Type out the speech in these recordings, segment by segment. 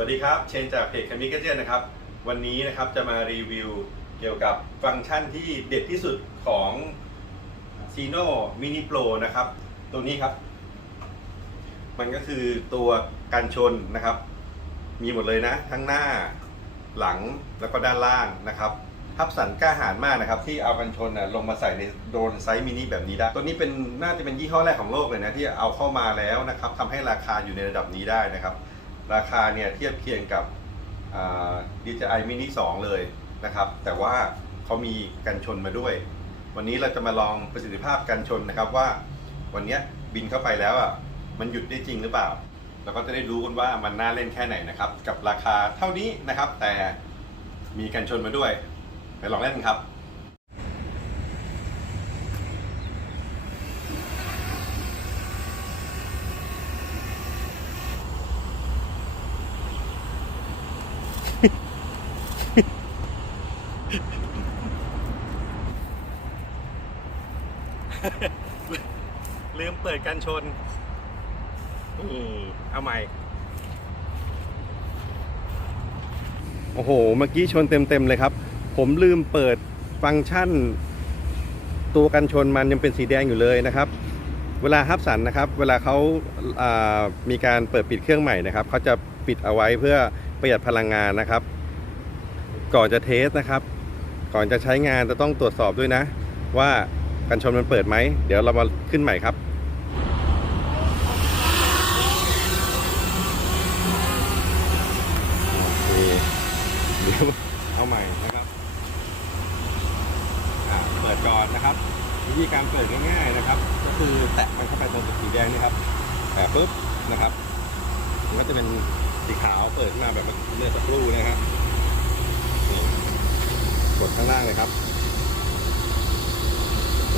วัสดีครับ เชนจากเพจคามิกเจนนะครับ วันนี้นะครับจะมารีวิวเกี่ยวกับฟังก์ชันที่เด็ดที่สุดของ c i n o Mini Pro นะครับ ตัวนี้ครับ มันก็คือตัวกันชนนะครับ มีหมดเลยนะ ทั้งหน้าหลังแล้วก็ด้านล่างนะครับทับสันกล้าหาญมากนะครับ ที่เอากันชนนะลงมาใส่ในโดนไซส์มินิแบบนี้ได้ ตัวนี้เป็นน่าจะเป็นยี่ห้อแรกของโลกเลยนะที่เอาเข้ามาแล้วนะครับทำให้ราคาอยู่ในระดับนี้ได้นะครับ ราคาเนี่ยเทียบเคียงกับ DJI Mini 2 เลยนะครับ แต่ว่าเขามีกันชนมาด้วย วันนี้เราจะมาลองประสิทธิภาพกันชนนะครับว่า วันนี้บินเข้าไปแล้วอะมันหยุดได้จริงหรือเปล่า เราก็จะได้รู้กันว่ามันน่าเล่นแค่ไหนนะครับ กับราคาเท่านี้นะครับ แต่มีกันชนมาด้วย ไปลองเล่นกันครับ ลืมเปิดกันชนนี่เอาใหม่ โอ้โห เมื่อกี้ชนเต็ม ๆ เลยครับ ผมลืมเปิดฟังก์ชัน ตัวกันชนมันยังเป็นสีแดงอยู่เลยนะครับ เวลาฮับสันนะครับ เวลาเขาามีการเปิดปิดเครื่องใหม่นะครับ เขาจะปิดเอาไว้เพื่อประหยัดพลังงานนะครับ ก่อนจะเทสนะครับ ก่อนจะใช้งานจะต้องตรวจสอบด้วยนะว่า กันชนมันเปิดไหม เดี๋ยวเรามาขึ้นใหม่ครับ เดี๋ยวเอาใหม่นะครับเปิดก่อนนะครับ วิธีการเปิดง่ายๆนะครับ ก็คือแตะมันเข้าไปตรงจุดสีแดงนี่ครับแตะปุ๊บนะครับมันก็จะเป็นสีขาวเปิดขึ้นมาแบบเมื่อสักครู่นะครับกดข้างล่างเลยครับ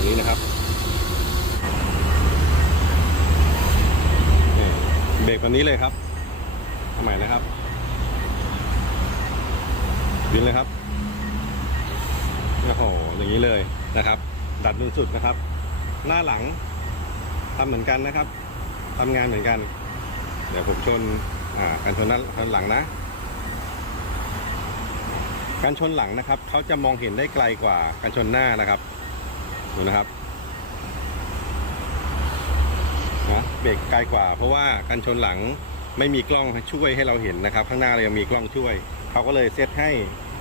ตรงนี้นะครับเบรกแบบนี้เลยครับทำใหม่นะครับบินเลยครับโอ้โหอย่างนี้เลยนะครับ ดัดจนสุดนะครับ หน้าหลังทำเหมือนกันนะครับทำงานเหมือนกัน เดี๋ยวผมชนอ่ากันชนหน้าชนหลังนะ การชนหลังนะครับเขาจะมองเห็นได้ไกลกว่าการชนหน้านะครับ ดูนะครับนะเบรกไกลกว่า เพราะว่ากันชนหลังไม่มีกล้องช่วยให้เราเห็นนะครับ ข้างหน้าเรายังมีกล้องช่วย เขาก็เลยเซตให้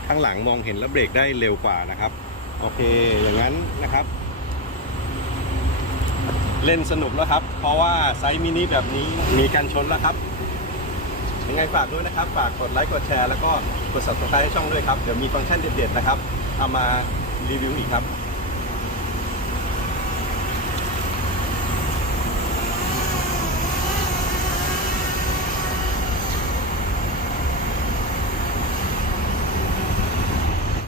ข้างหลังมองเห็นแล้วเบรกได้เร็วกว่านะครับ โอเคอย่างนั้นนะครับ เล่นสนุกแล้วครับ เพราะว่าไซส์มินิแบบนี้มีกันชนแล้วครับยังไงฝากด้วยนะครับ ฝากกดไลค์กดแชร์แล้วก็กด subscribe ให้ช่องด้วยครับ เดี๋ยวมีฟังก์ชันเด็ดๆนะครับเอามารีวิวอีกครับ